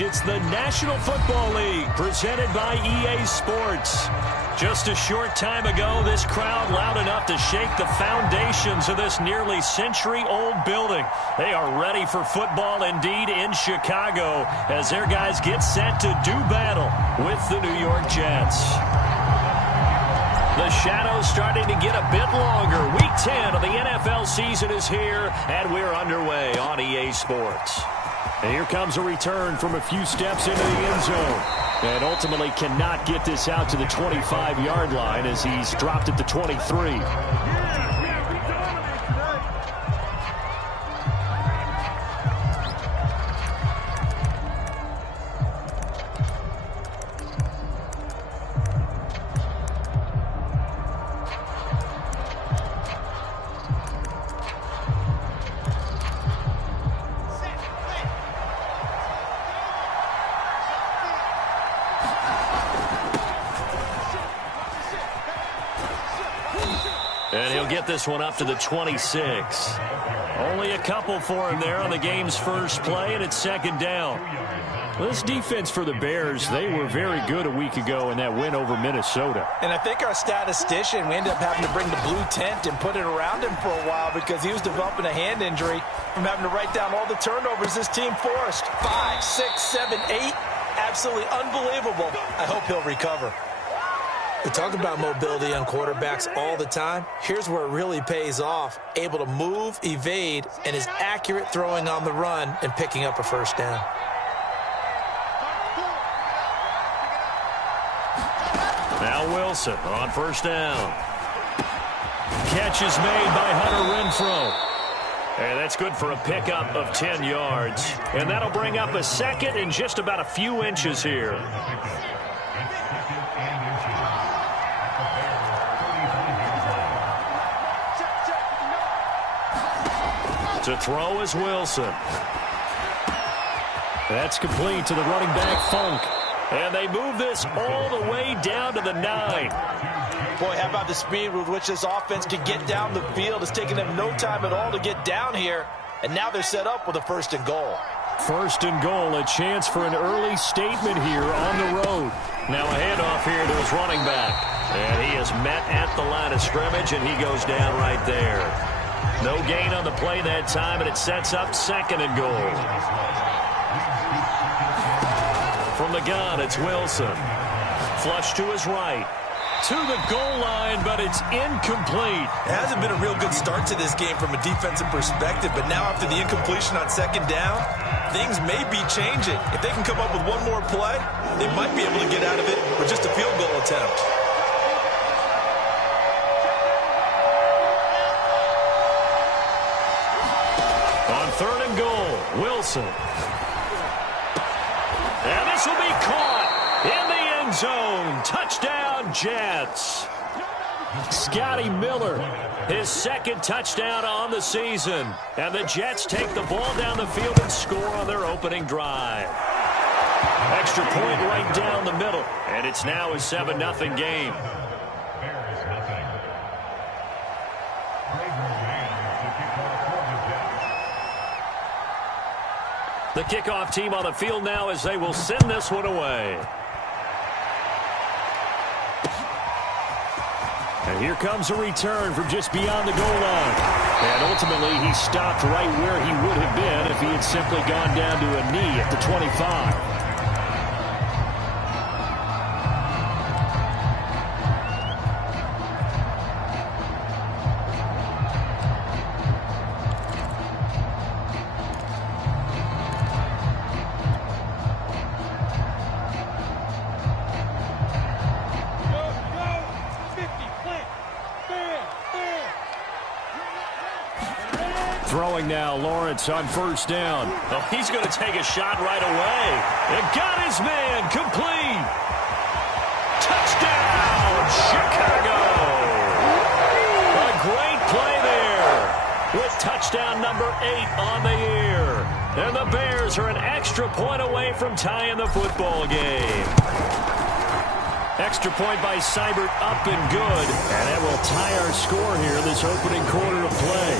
next. It's the National Football League presented by EA Sports. Just a short time ago, this crowd loud enough to shake the foundations of this nearly century-old building. They are ready for football indeed in Chicago as their guys get set to do battle with the New York Jets. The shadow's starting to get a bit longer. Week 10 of the NFL season is here, and we're underway on EA Sports. And here comes a return from a few steps into the end zone. And ultimately cannot get this out to the 25-yard line as he's dropped at the 23. And he'll get this one up to the 26. Only a couple for him there on the game's first play, and it's second down. This defense for the Bears, they were very good a week ago in that win over Minnesota. And I think our statistician, we ended up having to bring the blue tent and put it around him for a while because he was developing a hand injury from having to write down all the turnovers this team forced. 5, 6, 7, 8. Absolutely unbelievable. I hope he'll recover. We talk about mobility on quarterbacks all the time. Here's where it really pays off. Able to move, evade, and is accurate throwing on the run and picking up a first down. Now Wilson on first down. Catch is made by Hunter Renfrow. And that's good for a pickup of 10 yards. And that'll bring up a second in just about a few inches here. To throw is Wilson. That's complete to the running back, Funk. And they move this all the way down to the 9. Boy, how about the speed with which this offense can get down the field? It's taken them no time at all to get down here. And now they're set up with a 1st and goal. 1st and goal, a chance for an early statement here on the road. Now a handoff here to his running back. And he is met at the line of scrimmage, and he goes down right there. No gain on the play that time, and it sets up 2nd and goal. From the gun, it's Wilson. Flush to his right. To the goal line, but it's incomplete. It hasn't been a real good start to this game from a defensive perspective, but now after the incompletion on 2nd down, things may be changing. If they can come up with one more play, they might be able to get out of it with just a field goal attempt. On 3rd and goal, Wilson. And this will be caught in the end zone. Touchdown, Jets. Scotty Miller, his 2nd touchdown on the season. And the Jets take the ball down the field and score on their opening drive. Extra point right down the middle. And it's now a 7-0 game. The kickoff team on the field now as they will send this one away. And here comes a return from just beyond the goal line. And ultimately, he stopped right where he would have been if he had simply gone down to a knee at the 25. Throwing now, Lawrence on 1st down. Oh, he's going to take a shot right away. And got his man complete. Touchdown, Chicago. A great play there with touchdown number 8 on the year. And the Bears are an extra point away from tying the football game. Extra point by Seibert, up and good. And that will tie our score here this opening quarter of play.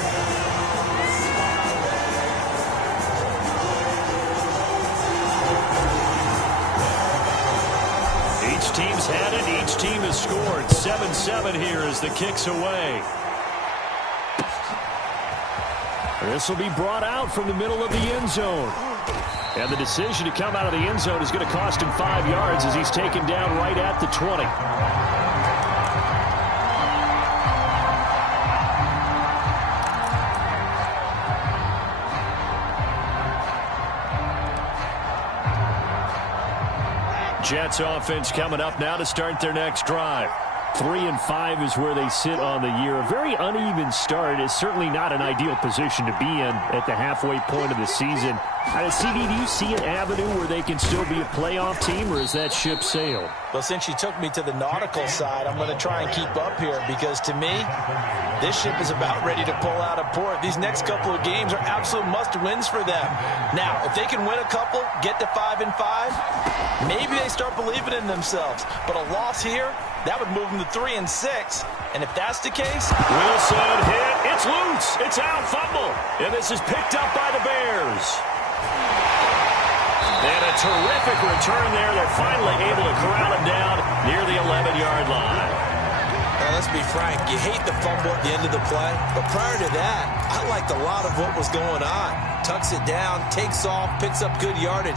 had it. Each team has scored. 7-7 here as the kick's away. This will be brought out from the middle of the end zone. And the decision to come out of the end zone is going to cost him 5 yards as he's taken down right at the 20. Jets offense coming up now to start their next drive. 3-5 is where they sit on the year. A very uneven start. It's certainly not an ideal position to be in at the halfway point of the season. CD, do you see an avenue where they can still be a playoff team, or is that ship sailed? Well, since you took me to the nautical side, I'm going to try and keep up here because, to me, this ship is about ready to pull out of port. These next couple of games are absolute must-wins for them. Now, if they can win a couple, get to 5-5, maybe they start believing in themselves. But a loss here, that would move them to 3-6. And if that's the case... Wilson hit. It's loose. It's out. Fumble. And this is picked up by the Bears. And a terrific return there. They're finally able to corral him down near the 11-yard line. Now, let's be frank. You hate the fumble at the end of the play. But prior to that, I liked a lot of what was going on. Tucks it down, takes off, picks up good yardage.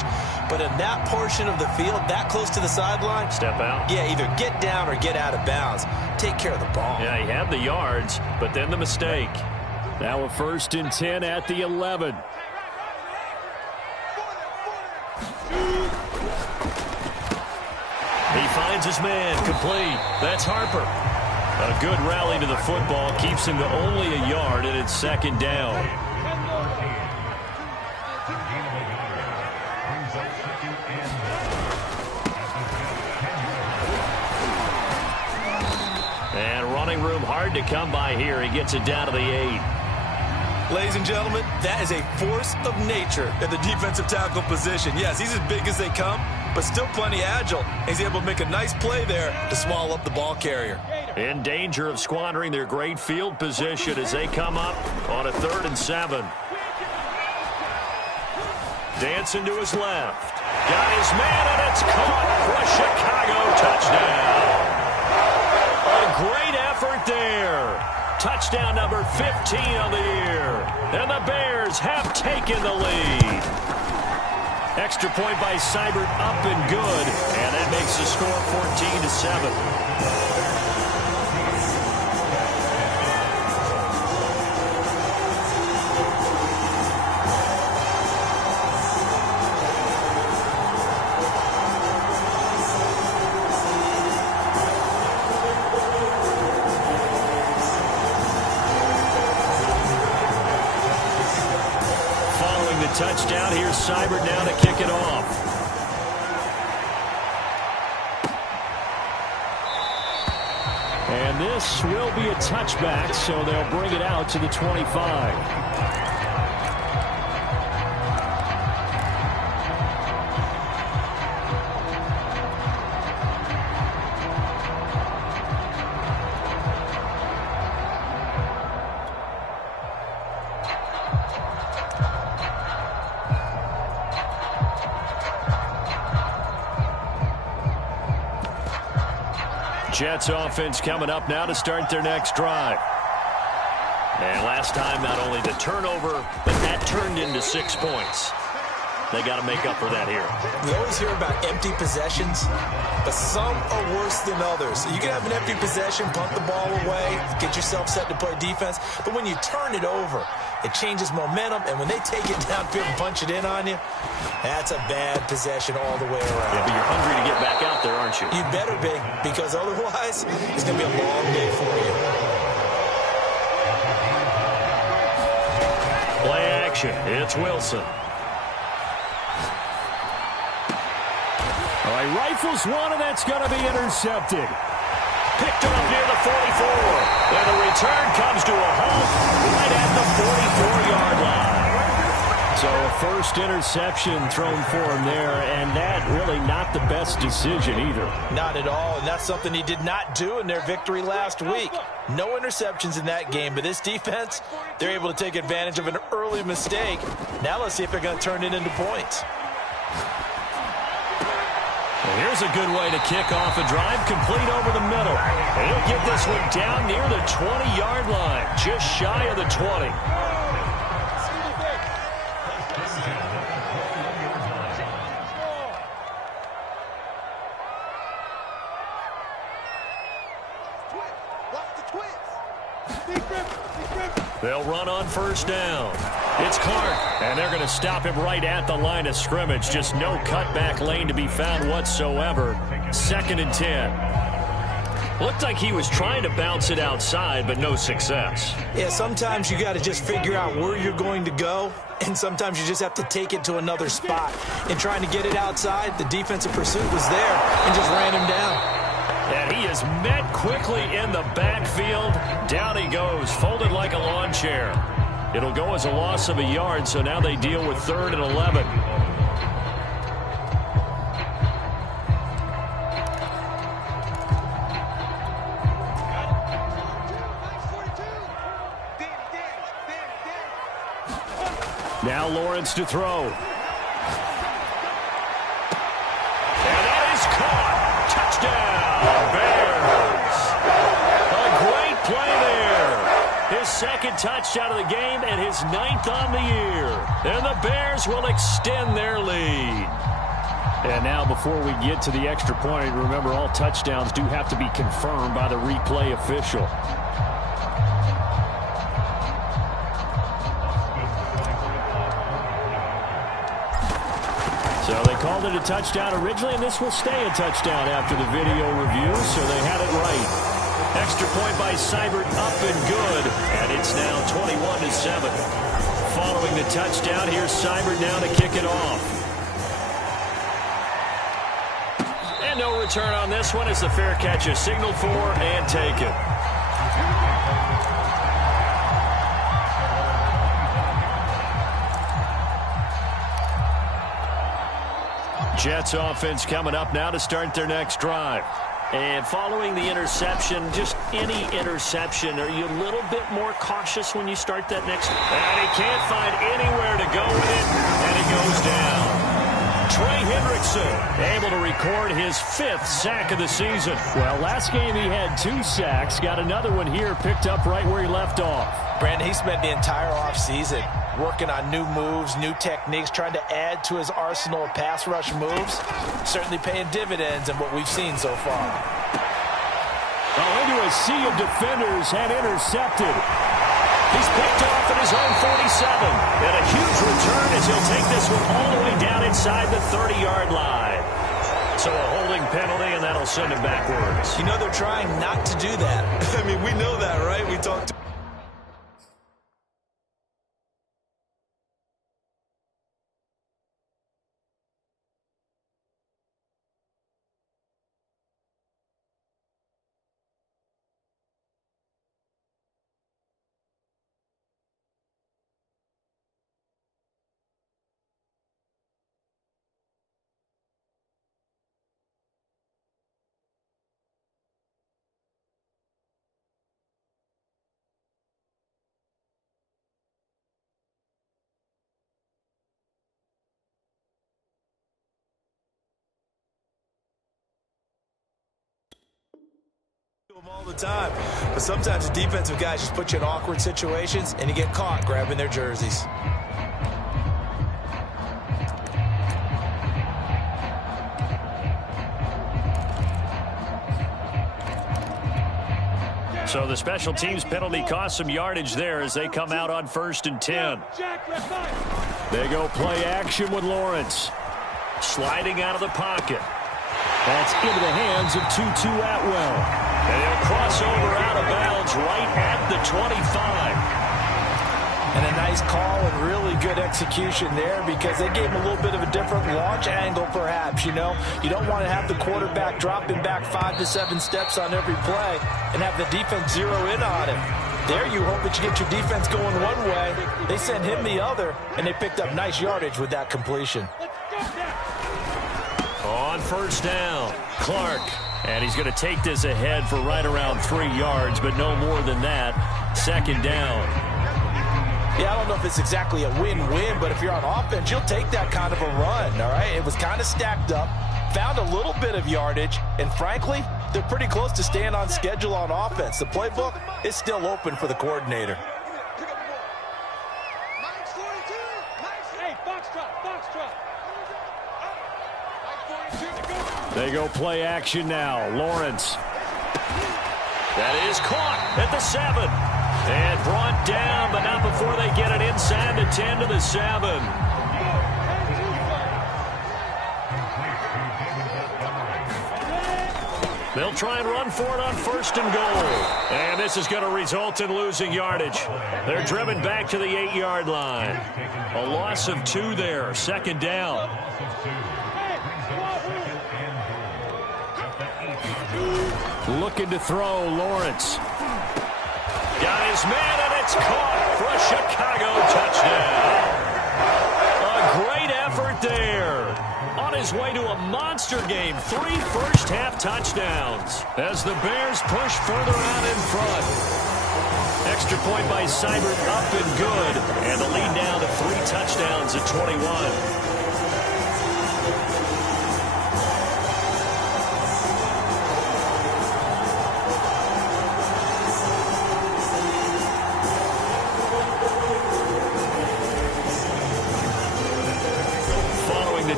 But in that portion of the field, that close to the sideline... Step out. Yeah, either get down or get out of bounds. Take care of the ball. Yeah, he had the yards, but then the mistake. Now a 1st and 10 at the 11. He finds his man, complete. That's Harper. A good rally to the football keeps him to only a yard, and it's 2nd down. And running room hard to come by here. He gets it down to the 8. Ladies and gentlemen, that is a force of nature at the defensive tackle position. Yes, he's as big as they come, but still plenty agile. He's able to make a nice play there to swallow up the ball carrier. In danger of squandering their great field position as they come up on a 3rd and 7. Dancing to his left. Got his man, and it's caught for a Chicago touchdown. A great effort there. Touchdown number 15 on the year. And the Bears have taken the lead. Extra point by Seibert, up and good. And that makes the score 14-7. Touchdown. Here's Seibert now to kick it off. And this will be a touchback, so they'll bring it out to the 25. Jets offense coming up now to start their next drive. And last time, not only the turnover, but that turned into 6 points. They got to make up for that here. We always hear about empty possessions, but some are worse than others. You can have an empty possession, punt the ball away, get yourself set to play defense, but when you turn it over, it changes momentum, and when they take it downfield and punch it in on you, that's a bad possession all the way around. Yeah, but you're hungry to get back out there, aren't you? You better be, because otherwise, it's going to be a long day for you. Play action. It's Wilson. All right, rifles one, and that's going to be intercepted. Picked up near the 44. And the return comes to a halt right at the 44-yard line. So a first interception thrown for him there, and that really not the best decision either. Not at all, and that's something he did not do in their victory last week. No interceptions in that game, but this defense, they're able to take advantage of an early mistake. Now let's see if they're going to turn it into points. Here's a good way to kick off a drive, complete over the middle. And he'll get this one down near the 20-yard line, just shy of the 20. They'll run on first down. It's Clark, and they're going to stop him right at the line of scrimmage. Just no cutback lane to be found whatsoever. 2nd and 10. Looked like he was trying to bounce it outside, but no success. Yeah, sometimes you got to just figure out where you're going to go, and sometimes you just have to take it to another spot. In trying to get it outside, the defensive pursuit was there and just ran him down. And he is met quickly in the backfield. Down he goes, folded like a lawn chair. It'll go as a loss of a yard, so now they deal with 3rd and 11. Now Lawrence to throw. And that is caught. Touchdown, Bears. A great play there. His 2nd touchdown of the game and his 9th on the year. And the Bears will extend their lead. And now before we get to the extra point, remember all touchdowns do have to be confirmed by the replay official. So they called it a touchdown originally, and this will stay a touchdown after the video review, so they had it right. Extra point by Seibert, up and good, and it's now 21-7. Following the touchdown, here's Seibert now to kick it off. And no return on this one as the fair catch is signaled for and taken. Jets offense coming up now to start their next drive. And following the interception, just any interception, are you a little bit more cautious when you start that next? And he can't find anywhere to go with it, and he goes down. Trey Hendrickson able to record his 5th sack of the season. Well, last game he had 2 sacks. Got another one here picked up right where he left off. Brandon, he spent the entire offseason working on new moves, new techniques, trying to add to his arsenal of pass rush moves. Certainly paying dividends in what we've seen so far. Oh, into a sea of defenders and intercepted. He's picked off at his own 47. And a huge return as he'll take this one all the way down inside the 30-yard line. So a holding penalty, and that'll send him backwards. You know they're trying not to do that. I mean, we know that, right? We talked to them all the time. But sometimes the defensive guys just put you in awkward situations, and you get caught grabbing their jerseys. So the special teams penalty cost some yardage there as they come out on 1st and 10. They go play action with Lawrence. Sliding out of the pocket. That's into the hands of Tutu Atwell. And he'll cross over out of bounds right at the 25. And a nice call and really good execution there because they gave him a little bit of a different launch angle perhaps, you know. You don't want to have the quarterback dropping back 5 to 7 steps on every play and have the defense zero in on him. There you hope that you get your defense going one way. They sent him the other, and they picked up nice yardage with that completion. On 1st down, Clark. And he's going to take this ahead for right around 3 yards, but no more than that. 2nd down. Yeah, I don't know if it's exactly a win-win, but if you're on offense, you'll take that kind of a run, all right? It was kind of stacked up. found a little bit of yardage, and frankly, they're pretty close to staying on schedule on offense. The playbook is still open for the coordinator. They go play action now. Lawrence. That is caught at the 7. And brought down, but not before they get it inside the 10 to the 7. They'll try and run for it on 1st and goal. And this is going to result in losing yardage. They're driven back to the 8-yard line. A loss of 2 there. 2nd down. Looking to throw, Lawrence. Got his man, and it's caught for a Chicago touchdown. A great effort there. On his way to a monster game, 3 first-half touchdowns as the Bears push further out in front. Extra point by Seibert up and good, and the lead down to 3 touchdowns at 21.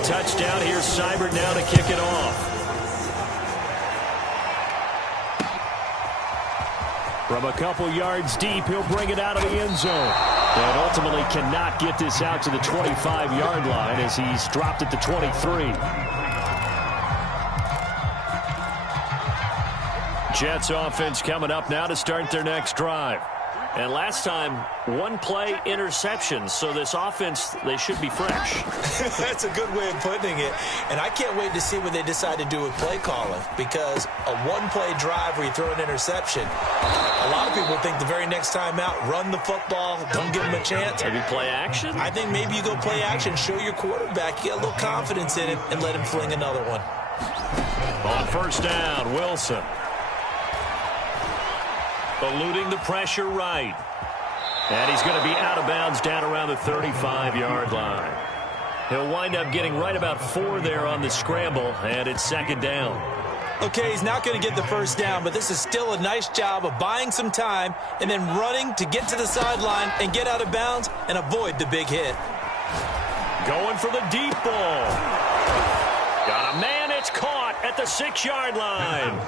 Touchdown. Here's Seibert now to kick it off. From a couple yards deep, he'll bring it out of the end zone. And ultimately cannot get this out to the 25-yard line as he's dropped at the 23. Jets offense coming up now to start their next drive. And last time, 1-play interception. So this offense, they should be fresh. That's a good way of putting it. And I can't wait to see what they decide to do with play calling. Because a 1-play drive where you throw an interception, a lot of people think the very next time out, run the football, don't give them a chance. Maybe play action? I think maybe you go play action, show your quarterback, you get a little confidence in him, and let him fling another one. On 1st down, Wilson. Eluding the pressure right. And he's going to be out of bounds down around the 35-yard line. He'll wind up getting right about 4 there on the scramble, and it's 2nd down. Okay, he's not going to get the 1st down, but this is still a nice job of buying some time and then running to get to the sideline and get out of bounds and avoid the big hit. Going for the deep ball. Got a man, it's caught at the 6-yard line.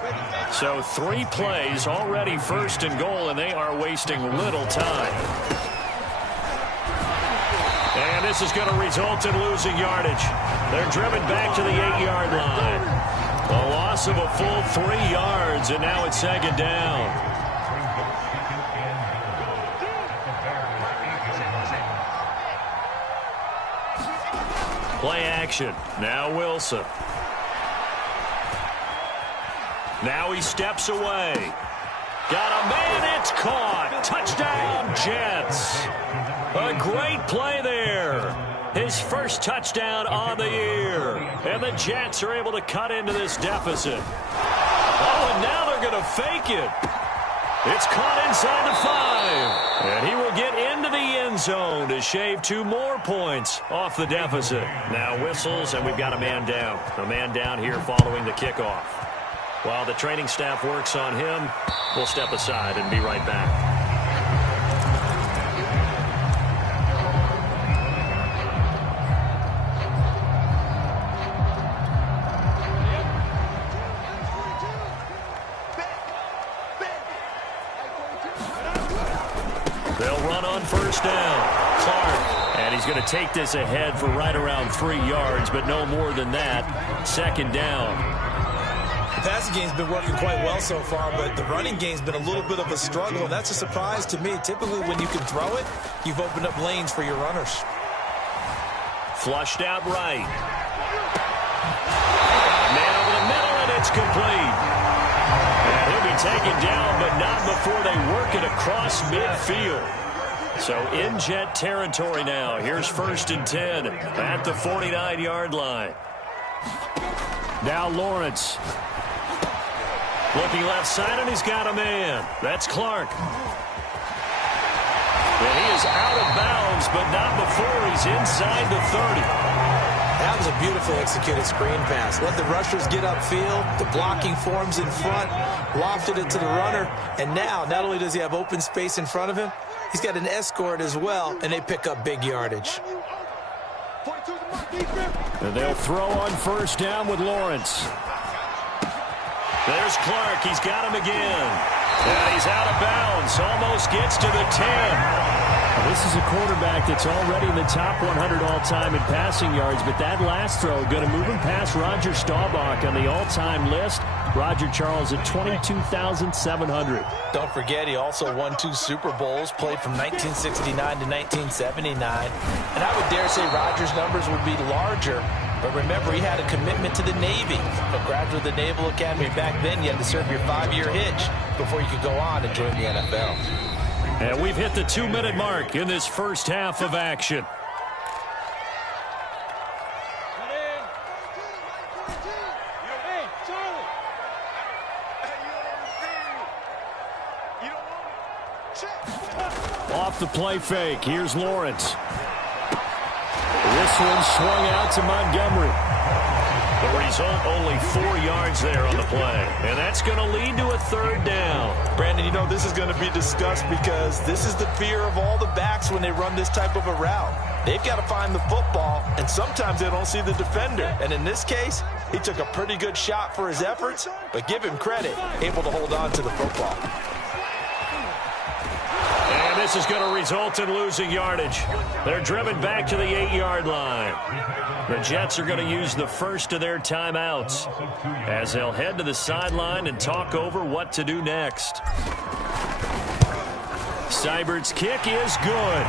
So 3 plays, already 1st and goal, and they are wasting little time. And this is going to result in losing yardage. They're driven back to the 8-yard line. A loss of a full 3 yards, and now it's 2nd down. Play action. Now Wilson. Now he steps away. Got a man, it's caught. Touchdown, Jets. A great play there. His 1st touchdown on the year. And the Jets are able to cut into this deficit. Oh, and now they're going to fake it. It's caught inside the 5. And he will get into the end zone to shave 2 more points off the deficit. Now whistles, and we've got a man down. A man down here following the kickoff. While the training staff works on him, we'll step aside and be right back. They'll run on 1st down. Clark, and he's going to take this ahead for right around 3 yards, but no more than that. 2nd down. The passing game's been working quite well so far, but the running game's been a little bit of a struggle, and that's a surprise to me. Typically, when you can throw it, you've opened up lanes for your runners. Flushed out right. Man over the middle, and it's complete. And he'll be taken down, but not before they work it across midfield. So in Jet territory now. Here's 1st and 10 at the 49-yard line. Now Lawrence. Looking left side, and he's got a man. That's Clark. And he is out of bounds, but not before he's inside the 30. That was a beautifully executed screen pass. Let the rushers get upfield. The blocking forms in front. Lofted it to the runner. And now, not only does he have open space in front of him, he's got an escort as well, and they pick up big yardage. And they'll throw on first down with Lawrence. There's Clark. He's got him again. And he's out of bounds. Almost gets to the 10. This is a quarterback that's already in the top 100 all-time in passing yards, but that last throw going to move him past Roger Staubach on the all-time list. Roger Charles at 22,700. Don't forget, he also won 2 Super Bowls, played from 1969 to 1979. And I would dare say Roger's numbers would be larger. But remember, he had a commitment to the Navy. A graduate of the Naval Academy back then, you had to serve your 5-year hitch before you could go on and join the NFL. And we've hit the 2-minute mark in this first half of action. Off the play fake. Here's Lawrence. This one swung out to Montgomery. The result, only 4 yards there on the play. And that's going to lead to a 3rd down. Brandon, you know this is going to be discussed because this is the fear of all the backs when they run this type of a route. They've got to find the football, and sometimes they don't see the defender. And in this case, he took a pretty good shot for his efforts, but give him credit, able to hold on to the football. And this is going to result in losing yardage. They're driven back to the 8-yard line. The Jets are going to use the first of their timeouts as they'll head to the sideline and talk over what to do next. Seibert's kick is good.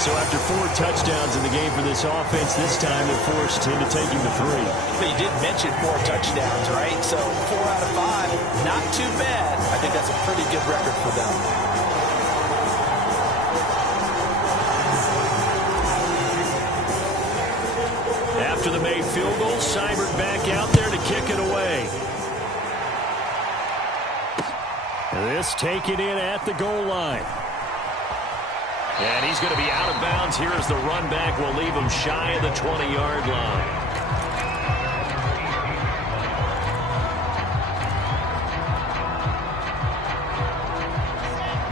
So after 4 touchdowns in the game for this offense, this time they're forced into taking the 3. But you did mention 4 touchdowns, right? So 4 out of 5, not too bad. I think that's a pretty good record for them. After the made field goal, Seibert back out there to kick it away. This taken in at the goal line. And he's going to be out of bounds here as the run back will leave him shy of the 20-yard line.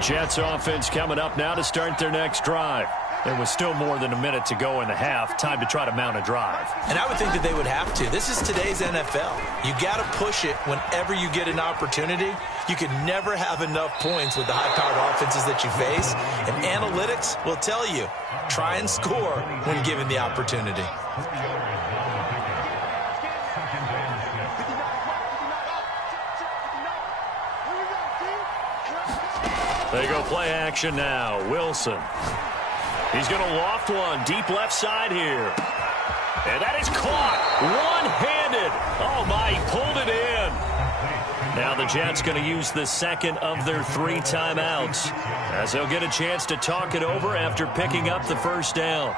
Jets offense coming up now to start their next drive. There was still more than a minute to go in the half. Time to try to mount a drive. And I would think that they would have to. This is today's NFL. You got to push it whenever you get an opportunity. You can never have enough points with the high-powered offenses that you face. And analytics will tell you, try and score when given the opportunity. They go play action now. Wilson. He's going to loft one deep left side here. And that is caught one-handed. Oh, my, he pulled it in. Now the Jets going to use the second of their 3 timeouts as they'll get a chance to talk it over after picking up the first down.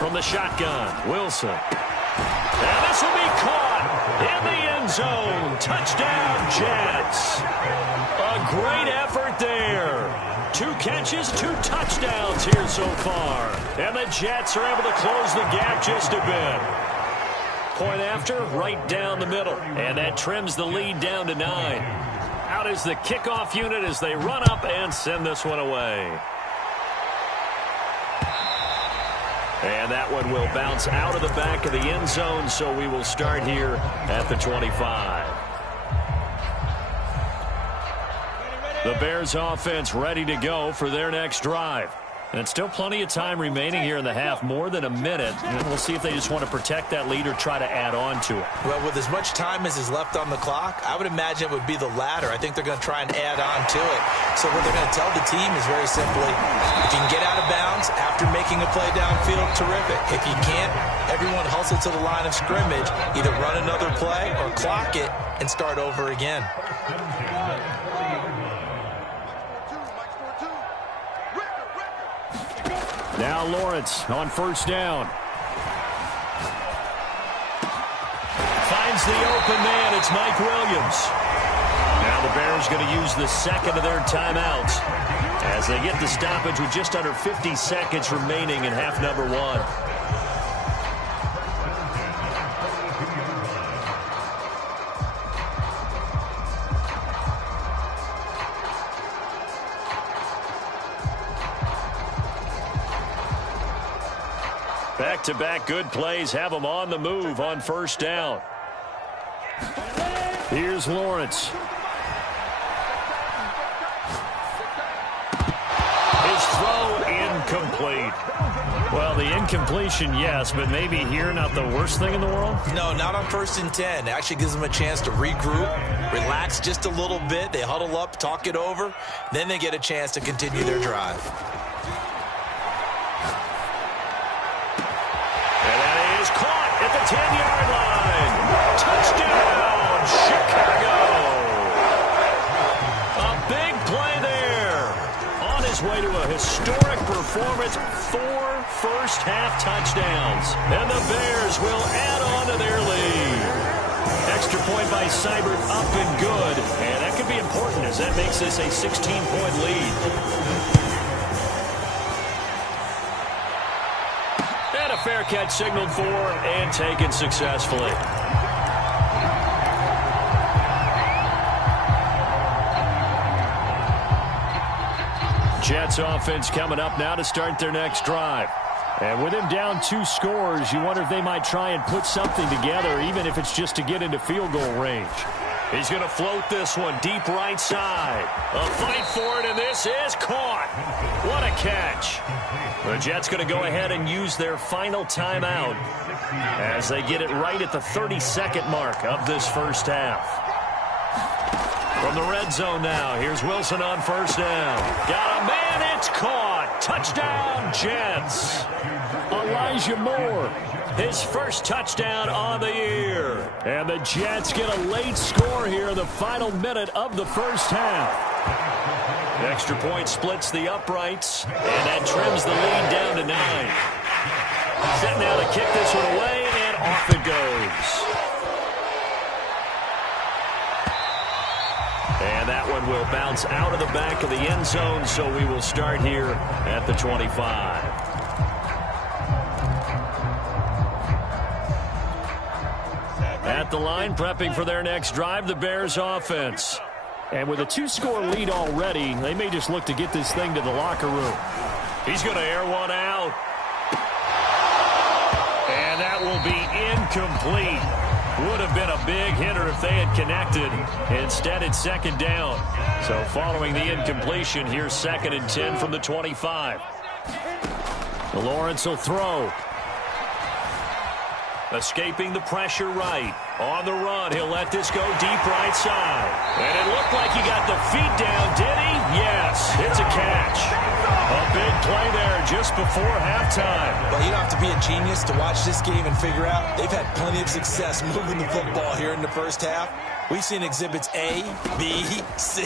From the shotgun, Wilson. And this will be caught in the end zone. Touchdown, Jets. A great effort there. 2 catches, 2 touchdowns here so far. And the Jets are able to close the gap just a bit. Point after, right down the middle. And that trims the lead down to 9. Out is the kickoff unit as they run up and send this one away. And that one will bounce out of the back of the end zone, so we will start here at the 25. The Bears offense ready to go for their next drive. And still plenty of time remaining here in the half, more than a minute. And we'll see if they just want to protect that lead or try to add on to it. Well, with as much time as is left on the clock, I would imagine it would be the latter. I think they're going to try and add on to it. So what they're going to tell the team is very simply, if you can get out of bounds after making a play downfield, terrific. If you can't, everyone hustle to the line of scrimmage, either run another play or clock it and start over again. Now Lawrence on first down. Finds the open man. It's Mike Williams. Now the Bears going to use the second of their timeouts as they get the stoppage with just under 50 seconds remaining in half number one. Back-to-back good plays have them on the move on first down. Here's Lawrence. His throw incomplete. Well, the incompletion, yes, but maybe here not the worst thing in the world? No, not on 1st and 10. It actually gives them a chance to regroup, relax just a little bit. They huddle up, talk it over. Then they get a chance to continue their drive. And that is caught at the 10-yard line. Touchdown, Chicago. A big play there. On his way to a historic performance, 4 first-half touchdowns. And the Bears will add on to their lead. Extra point by Seibert, up and good. And that could be important as that makes this a 16-point lead. And a fair catch signaled for and taken successfully. Jets offense coming up now to start their next drive. And with him down 2 scores, you wonder if they might try and put something together, even if it's just to get into field goal range. He's going to float this one deep right side. A fight for it, and this is caught. What a catch. The Jets going to go ahead and use their final timeout as they get it right at the 32nd mark of this first half. From the red zone now, here's Wilson on first down. Got a man, it's caught. Touchdown, Jets. Elijah Moore, his first touchdown on the year. And the Jets get a late score here in the final minute of the first half. Extra point splits the uprights, and that trims the lead down to 9. Set now to kick this one away, and off it goes. And that one will bounce out of the back of the end zone, so we will start here at the 25. At the line, prepping for their next drive, the Bears offense. And with a 2-score lead already, they may just look to get this thing to the locker room. He's going to air one out. And that will be incomplete. Would have been a big hitter if they had connected. Instead, it's second down. So following the incompletion, here's 2nd and 10 from the 25. Lawrence will throw. Escaping the pressure right. On the run, he'll let this go deep right side. And it looked like he got the feet down, did he? Yes, it's a catch. A big play there just before halftime. Well, you don't have to be a genius to watch this game and figure out they've had plenty of success moving the football here in the first half. We've seen exhibits A, B, C,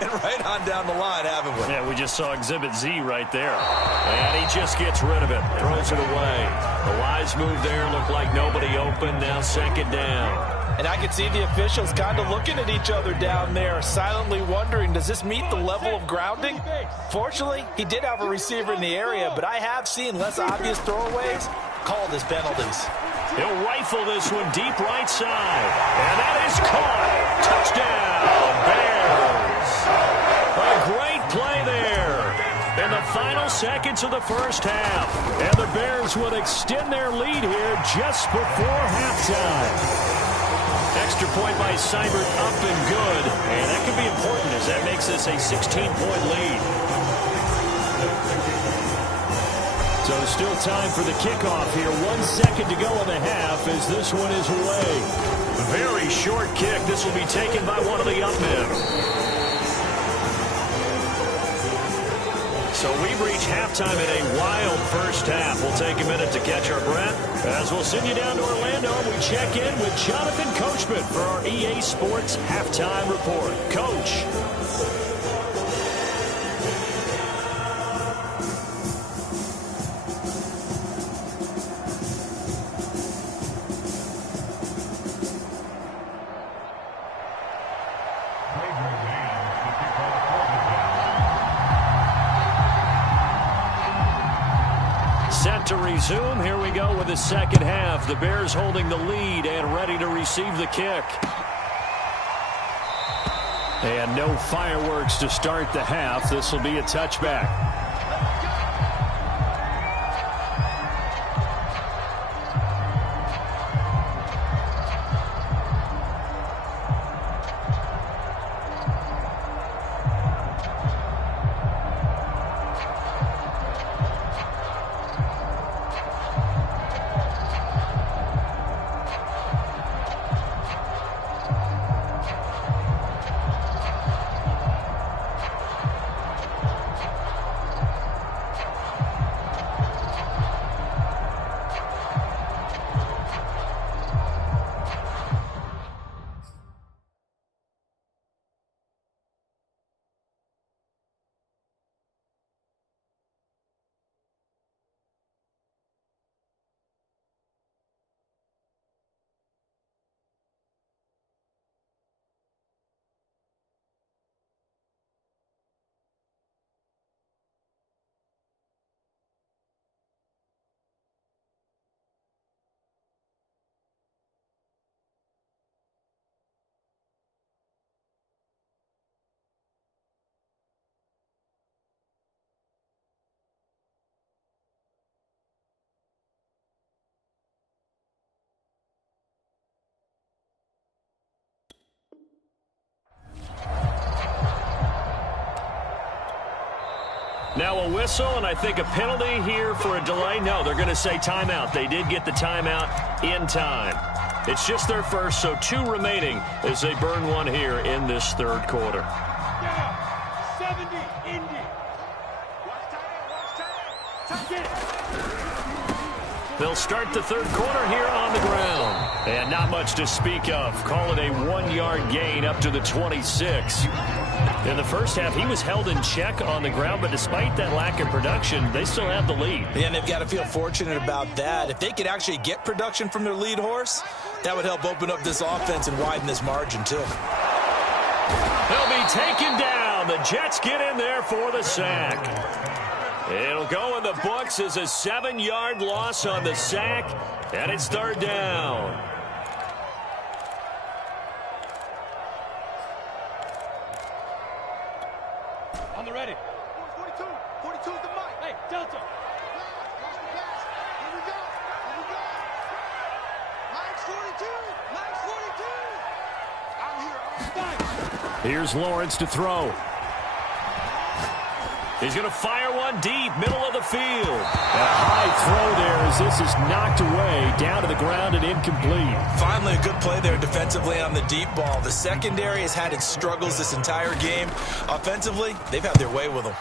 and right on down the line, haven't we? Yeah, we just saw exhibit Z right there. And he just gets rid of it, throws it away. The wise move there, looked like nobody open, now second down. And I can see the officials kind of looking at each other down there, silently wondering, does this meet the level of grounding? Fortunately, he did have a receiver in the area, but I have seen less obvious throwaways called as penalties. He'll rifle this one deep right side. And that is caught. Touchdown, Bears. A great play there in the final seconds of the first half. And the Bears would extend their lead here just before halftime. Extra point by Seibert, up and good. And that could be important as that makes this a 16-point lead. So still time for the kickoff here. 1 second to go in the half as this one is away. Very short kick. This will be taken by one of the up men. So we've reached halftime in a wild first half. We'll take a minute to catch our breath as we'll send you down to Orlando and we check in with Jonathan Coachman for our EA Sports Halftime Report. Coach. Set to resume. Here we go with the second half. The Bears holding the lead and ready to receive the kick. And no fireworks to start the half. This will be a touchback. Now a whistle, and I think a penalty here for a delay. No, they're going to say timeout. They did get the timeout in time. It's just their first, so 2 remaining as they burn one here in this third quarter. 70, Indy. They'll start the third quarter here on the ground. And not much to speak of. Call it a 1-yard gain up to the 26. In the first half, he was held in check on the ground, but despite that lack of production, they still have the lead. And they've got to feel fortunate about that. If they could actually get production from their lead horse, that would help open up this offense and widen this margin, too. He'll be taken down. The Jets get in there for the sack. It'll go in the books as a 7-yard loss on the sack, and it's third down. On the ready. 42. 42 is the mic. Hey, Delta. Watch the pass. Here we go. Here we go. Mike's 42. Mike's 42. I'm here. Here's Lawrence to throw. He's going to fire one deep, middle of the field. A high throw there as this is knocked away, down to the ground and incomplete. Finally, a good play there defensively on the deep ball. The secondary has had its struggles this entire game. Offensively, they've had their way with them.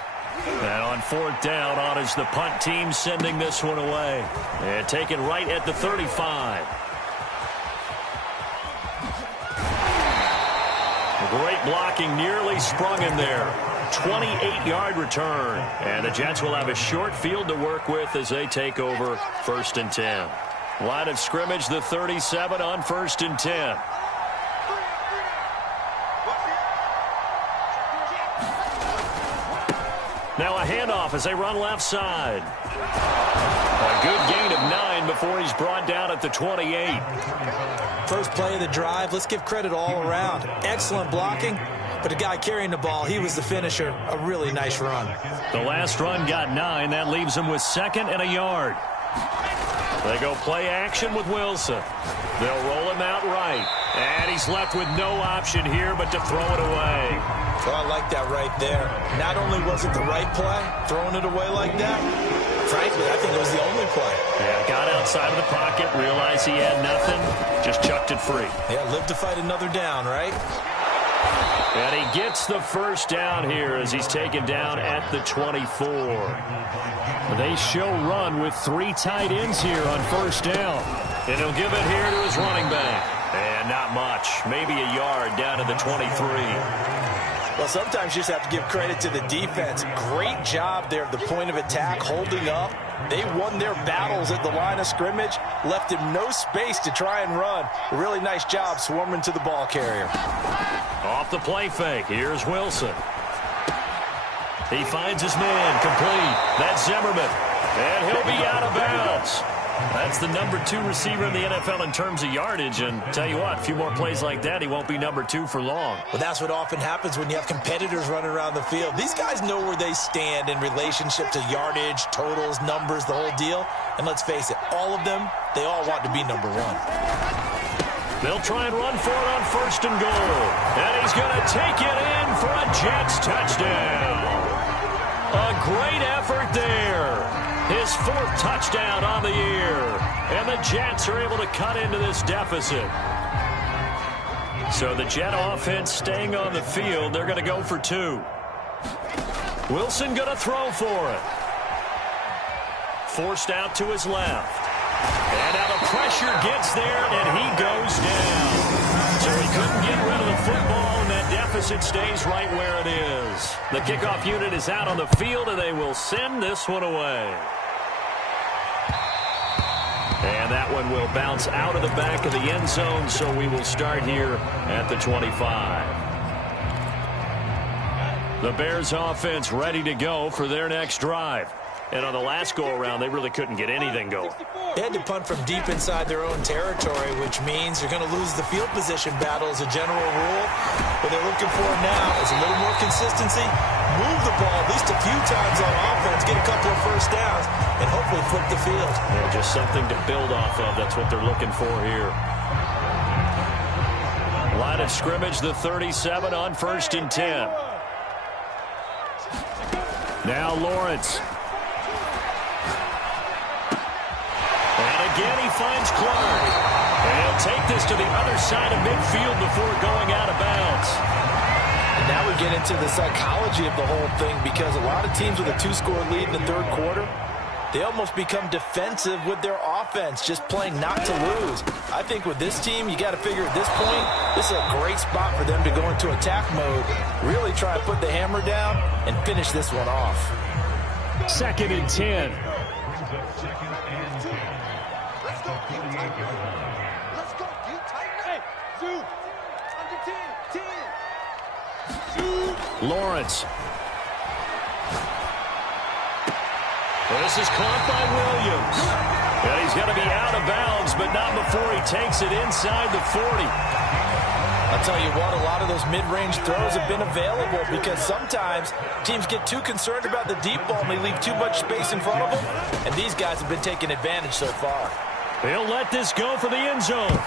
And on fourth down, on is the punt team sending this one away. And taken right at the 35. Great blocking, nearly sprung him there. 28-yard return. And the Jets will have a short field to work with as they take over 1st and 10. Line of scrimmage, the 37 on 1st and 10. Now a handoff as they run left side. A good gain of 9 before he's brought down at the 28. First play of the drive, let's give credit all around. Excellent blocking, but the guy carrying the ball, he was the finisher. A really nice run. The last run got 9. That leaves him with 2nd and a yard. They go play action with Wilson. They'll roll him out right. And he's left with no option here but to throw it away. Well, I like that right there. Not only was it the right play, throwing it away like that, frankly, I think it was the only play. Yeah, got outside of the pocket, realized he had nothing, just chucked it free. Yeah, live to fight another down, right? And he gets the first down here as he's taken down at the 24. They show run with 3 tight ends here on first down. And he'll give it here to his running back. And not much, maybe a yard down to the 23. Well, sometimes you just have to give credit to the defense. Great job there at the point of attack, holding up. They won their battles at the line of scrimmage, left him no space to try and run. A really nice job swarming to the ball carrier. Off the play fake, here's Wilson. He finds his man, complete. That's Zimmerman. And he'll be out of bounds. That's the number 2 receiver in the NFL in terms of yardage. And tell you what, a few more plays like that, he won't be number 2 for long. Well, that's what often happens when you have competitors running around the field. These guys know where they stand in relationship to yardage, totals, numbers, the whole deal. And let's face it, all of them, they all want to be number 1. They'll try and run for it on 1st and goal. And he's going to take it in for a Jets touchdown. A great effort there. His 4th touchdown on the year. And the Jets are able to cut into this deficit. So the Jet offense staying on the field. They're going to go for 2. Wilson going to throw for it. Forced out to his left. And now the pressure gets there, and he goes down. So he couldn't get rid of the football, and that deficit stays right where it is. The kickoff unit is out on the field, and they will send this one away. And that one will bounce out of the back of the end zone, so we will start here at the 25. The Bears offense ready to go for their next drive. And on the last go-around, they really couldn't get anything going. They had to punt from deep inside their own territory, which means you're going to lose the field position battle as a general rule. What they're looking for now is a little more consistency, move the ball at least a few times on offense, get a couple of first downs, and hopefully flip the field. Yeah, just something to build off of. That's what they're looking for here. Line of scrimmage, the 37 on 1st and 10. Now Lawrence. Again, he finds Clark. And he'll take this to the other side of midfield before going out of bounds. And now we get into the psychology of the whole thing, because a lot of teams with a 2-score lead in the 3rd quarter, they almost become defensive with their offense, just playing not to lose. I think with this team, you got to figure at this point, this is a great spot for them to go into attack mode, really try and put the hammer down and finish this one off. 2nd and 10. Let's go. You tighten. Hey, Zoo. Under 10. Lawrence. Well, this is caught by Williams. And he's going to be out of bounds, but not before he takes it inside the 40. I'll tell you what, a lot of those mid-range throws have been available because sometimes teams get too concerned about the deep ball and they leave too much space in front of them, and these guys have been taking advantage so far. He'll let this go for the end zone.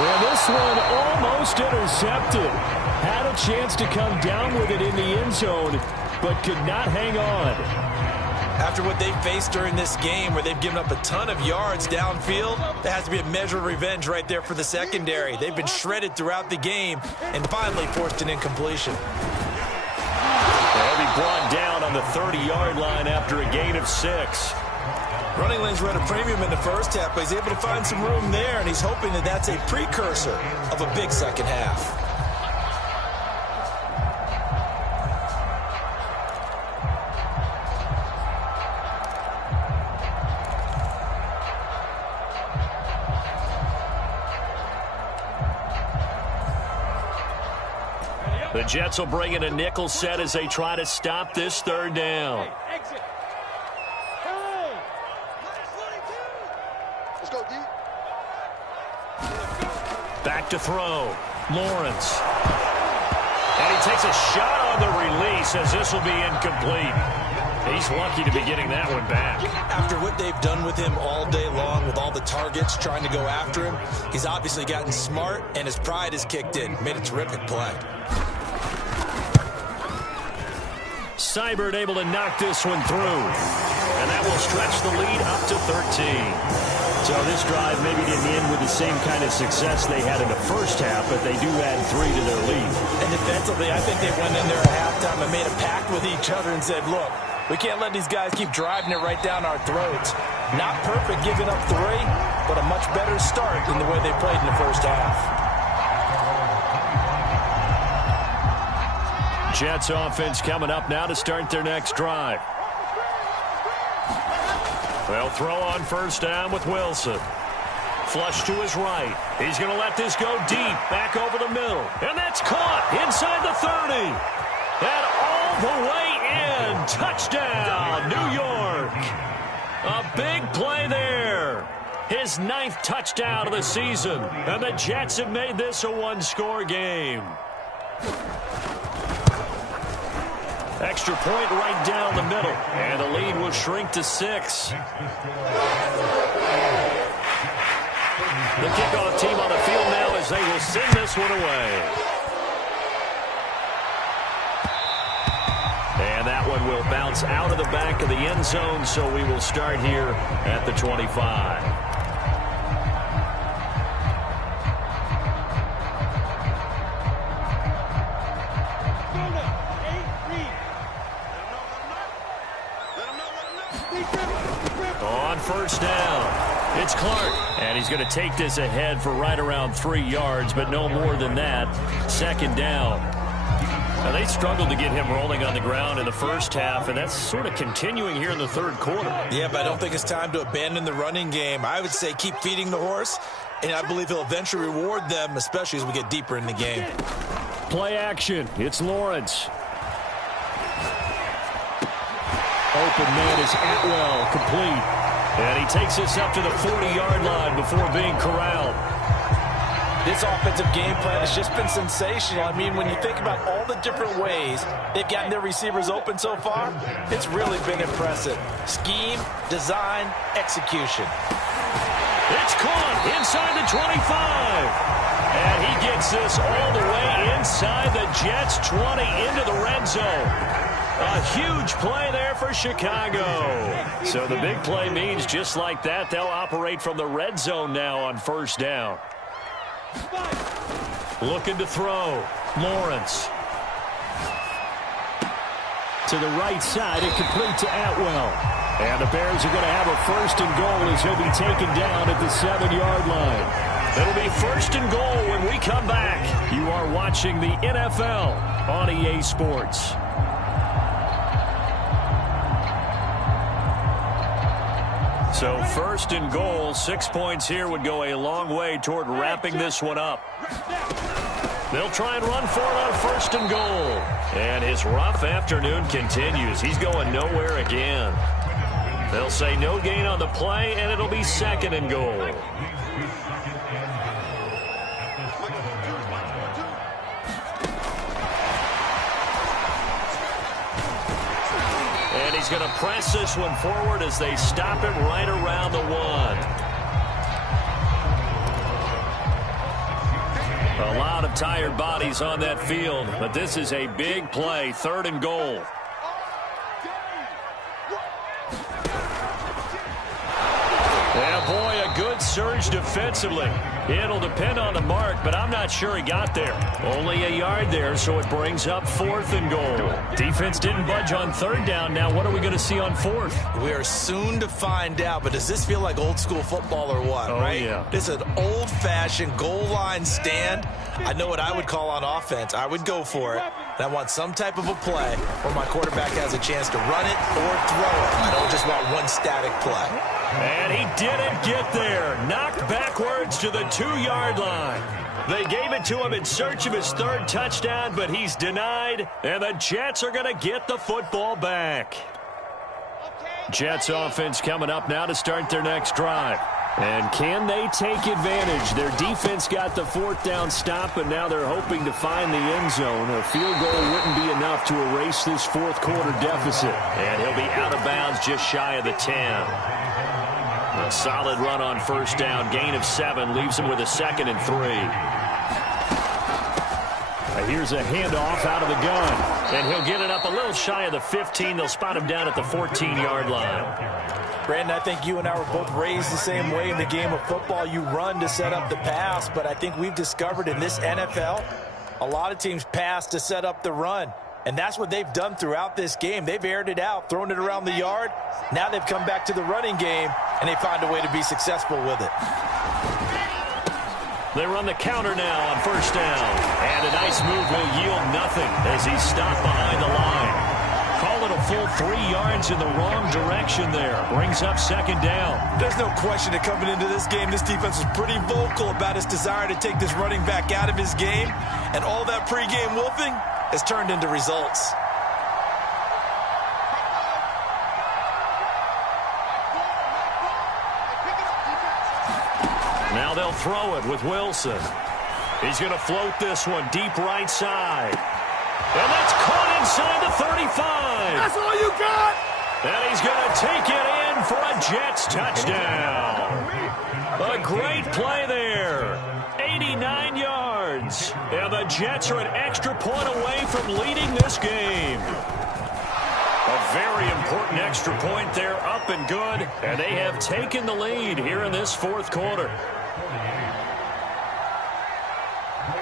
Well, this one almost intercepted. Had a chance to come down with it in the end zone, but could not hang on. After what they faced during this game where they've given up a ton of yards downfield, there has to be a measure of revenge right there for the secondary. They've been shredded throughout the game and finally forced an incompletion. They'll be brought down on the 30-yard line after a gain of 6. Running lanes were at a premium in the first half, but he's able to find some room there, and he's hoping that that's a precursor of a big second half. The Jets will bring in a nickel set as they try to stop this 3rd down. Exit. Hey. Let's go, D. Back to throw. Lawrence. And he takes a shot on the release as this will be incomplete. He's lucky to be getting that one back. After what they've done with him all day long with all the targets trying to go after him, he's obviously gotten smart and his pride has kicked in. Made a terrific play. Seibert able to knock this one through. And that will stretch the lead up to 13. So this drive maybe didn't end with the same kind of success they had in the first half, but they do add 3 to their lead. And defensively, I think they went in there at halftime and made a pact with each other and said, look, we can't let these guys keep driving it right down our throats. Not perfect giving up 3, but a much better start than the way they played in the first half. Jets offense coming up now to start their next drive. They'll throw on 1st down with Wilson. Flush to his right. He's going to let this go deep, back over the middle. And that's caught inside the 30. And all the way in. Touchdown, New York. A big play there. His 9th touchdown of the season. And the Jets have made this a one-score game. Extra point right down the middle. And the lead will shrink to 6. The kickoff team on the field now as they will send this one away. And that one will bounce out of the back of the end zone, so we will start here at the 25. On first down, it's Clark, and he's going to take this ahead for right around 3 yards, but no more than that. Second down. Now, they struggled to get him rolling on the ground in the first half, and that's sort of continuing here in the third quarter. Yeah, but I don't think it's time to abandon the running game. I would say keep feeding the horse, and I believe he'll eventually reward them, especially as we get deeper in the game. Play action. It's Lawrence. Open man is Atwell, complete. And he takes this up to the 40-yard line before being corralled. This offensive game plan has just been sensational. I mean, when you think about all the different ways they've gotten their receivers open so far, it's really been impressive. Scheme, design, execution. It's caught inside the 25. And he gets this all the way inside the Jets' 20 into the red zone. A huge play there for Chicago. So the big play means just like that, they'll operate from the red zone now on first down. Looking to throw. Lawrence. To the right side, and complete to Atwell. And the Bears are going to have a first and goal as he'll be taken down at the 7-yard line. It'll be first and goal when we come back. You are watching the NFL on EA Sports. So first and goal, 6 points here would go a long way toward wrapping this one up. They'll try and run for it on first and goal. And his rough afternoon continues. He's going nowhere again. They'll say no gain on the play, and it'll be second and goal. And he's going to press this one forward as they stop it right around the 1. A lot of tired bodies on that field, but this is a big play, third and goal. Yeah, boy, a good surge defensively. It'll depend on the mark, but I'm not sure he got there. Only a yard there, so it brings up fourth and goal. Defense didn't budge on third down. Now what are we going to see on fourth? We are soon to find out, but does this feel like old school football or what, right? Yeah. This is an old-fashioned goal line stand. I know what I would call on offense. I would go for it. And I want some type of a play where my quarterback has a chance to run it or throw it. I don't just want one static play. And he didn't get there. Knocked backwards to the 2-yard line. They gave it to him in search of his third touchdown, but he's denied. And the Jets are going to get the football back. Jets offense coming up now to start their next drive. And can they take advantage? Their defense got the fourth down stop, and now they're hoping to find the end zone. A field goal wouldn't be enough to erase this fourth quarter deficit. And he'll be out of bounds just shy of the 10. A solid run on first down. Gain of 7 leaves him with a 2nd and 3. Here's a handoff out of the gun. And he'll get it up a little shy of the 15. They'll spot him down at the 14-yard line. Brandon, I think you and I were both raised the same way in the game of football. You run to set up the pass, but I think we've discovered in this NFL, a lot of teams pass to set up the run. And that's what they've done throughout this game. They've aired it out, thrown it around the yard. Now they've come back to the running game, and they find a way to be successful with it. They run the counter now on first down. And a nice move will yield nothing as he's stopped behind the line. Call it a full 3 yards in the wrong direction there. Brings up second down. There's no question that coming into this game, this defense was pretty vocal about its desire to take this running back out of his game. And all that pregame wolfing has turned into results. They'll throw it with Wilson. He's going to float this one deep right side. And that's caught inside the 35. That's all you got? And he's going to take it in for a Jets touchdown. A great play there. 89 yards. And the Jets are an extra point away from leading this game. A very important extra point there, up and good. And they have taken the lead here in this fourth quarter.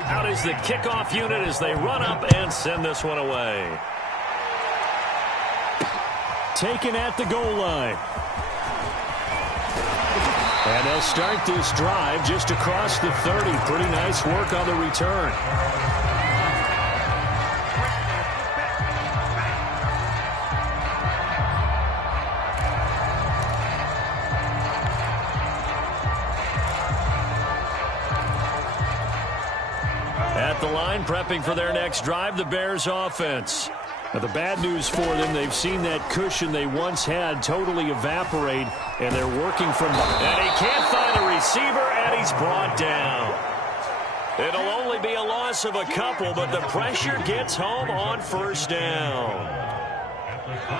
Out is the kickoff unit as they run up and send this one away. Taken at the goal line. And they'll start this drive just across the 30. Pretty nice work on the return. At the line, prepping for their next drive, the Bears offense. Now, the bad news for them, they've seen that cushion they once had totally evaporate, and they're working from... And he can't find a receiver, and he's brought down. It'll only be a loss of a couple, but the pressure gets home on first down.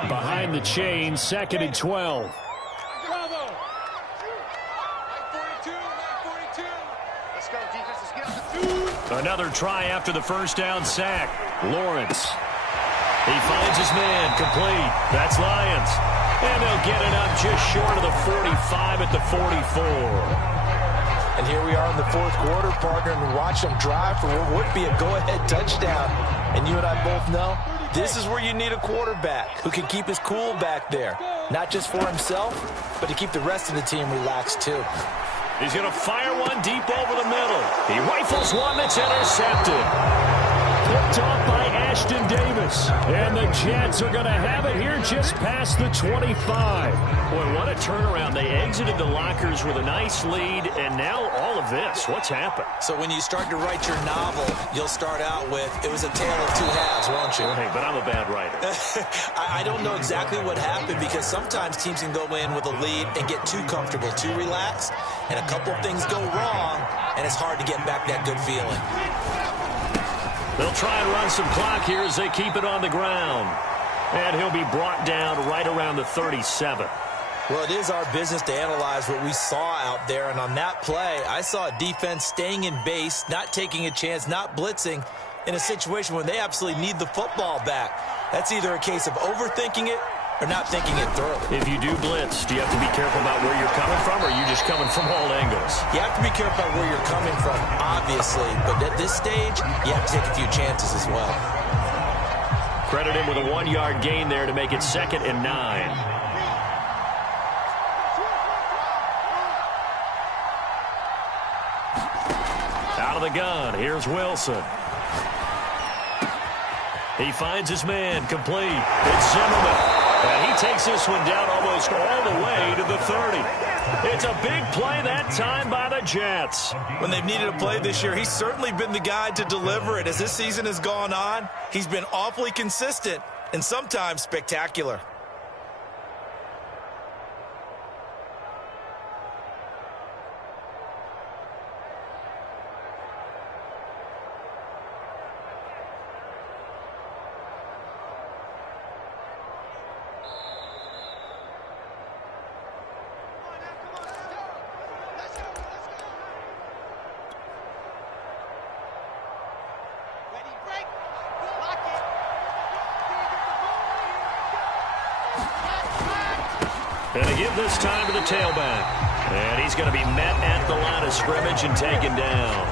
Behind the chain, 2nd and 12. Another try after the first down sack. Lawrence. He finds his man, complete. That's Lions. And they'll get it up just short of the 45 at the 44. And here we are in the fourth quarter, partner, and watch them drive for what would be a go-ahead touchdown. And you and I both know this is where you need a quarterback who can keep his cool back there. Not just for himself, but to keep the rest of the team relaxed too. He's going to fire one deep over the middle. He rifles one that's intercepted. Picked off by Ashton Davis. And the Jets are going to have it here just past the 25. Boy, what a turnaround. They exited the lockers with a nice lead, and now all of this. What's happened? So when you start to write your novel, you'll start out with, it was a tale of two halves, won't you? Hey, but I'm a bad writer. I don't know exactly what happened, because sometimes teams can go in with a lead and get too comfortable, too relaxed, and a couple of things go wrong, and it's hard to get back that good feeling. They'll try and run some clock here as they keep it on the ground. And he'll be brought down right around the 37. Well, it is our business to analyze what we saw out there. And on that play, I saw a defense staying in base, not taking a chance, not blitzing, in a situation where they absolutely need the football back. That's either a case of overthinking it or not thinking it thoroughly. If you do blitz, do you have to be careful about where you're coming from, or are you just coming from all angles? You have to be careful about where you're coming from, obviously. But at this stage, you have to take a few chances as well. Credit him with a 1-yard gain there to make it 2nd and 9. Out of the gun, here's Wilson. He finds his man, complete. It's Zimmerman. And he takes this one down almost all the way to the 30. It's a big play that time by the Jets. When they've needed a play this year, he's certainly been the guy to deliver it. As this season has gone on, he's been awfully consistent and sometimes spectacular. And they give this time to the tailback. And he's going to be met at the line of scrimmage and taken down.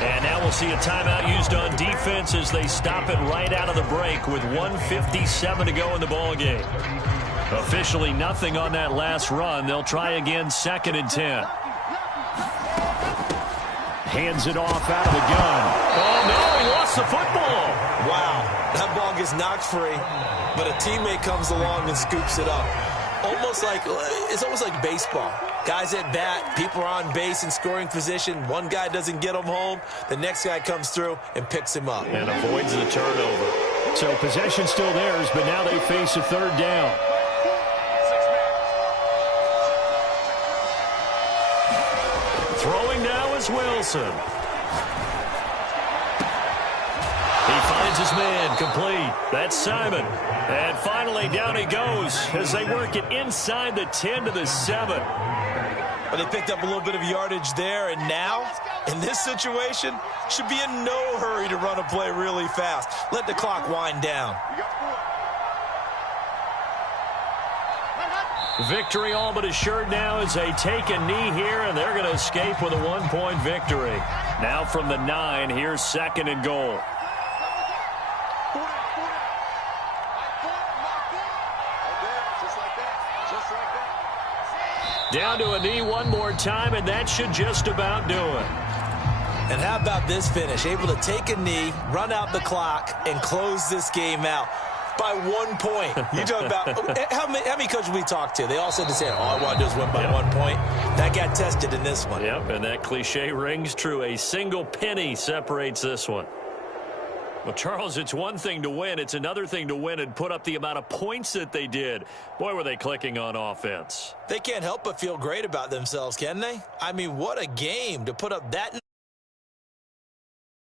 And now we'll see a timeout used on defense as they stop it right out of the break with 1:57 to go in the ballgame. Officially nothing on that last run. They'll try again, 2nd and 10. Hands it off out of the gun. Oh, no, he lost the football. Wow, that ball gets knocked free, but a teammate comes along and scoops it up. It's almost like baseball. Guys at bat, people are on base in scoring position. One guy doesn't get him home. The next guy comes through and picks him up. And avoids the turnover. So possession still theirs, but now they face a 3rd down. Throwing now Wilson. He finds his man, complete. That's Simon. And finally, down he goes as they work it inside the 10 to the 7. But they picked up a little bit of yardage there, and now, in this situation, should be in no hurry to run a play really fast. Let the clock wind down. Victory all but assured now as they take a knee here, and they're going to escape with a 1-point victory. Now from the 9, here's 2nd and goal. Down to a knee one more time, and that should just about do it. And how about this finish? Able to take a knee, run out the clock, and close this game out by 1 point. You talk about how many coaches we talked to? They all said the same. All I want to do is win by 1 point. That got tested in this one. Yep, and that cliche rings true. A single penny separates this one. Well, Charles, it's one thing to win. It's another thing to win and put up the amount of points that they did. Boy, were they clicking on offense. They can't help but feel great about themselves, can they? I mean, what a game to put up that.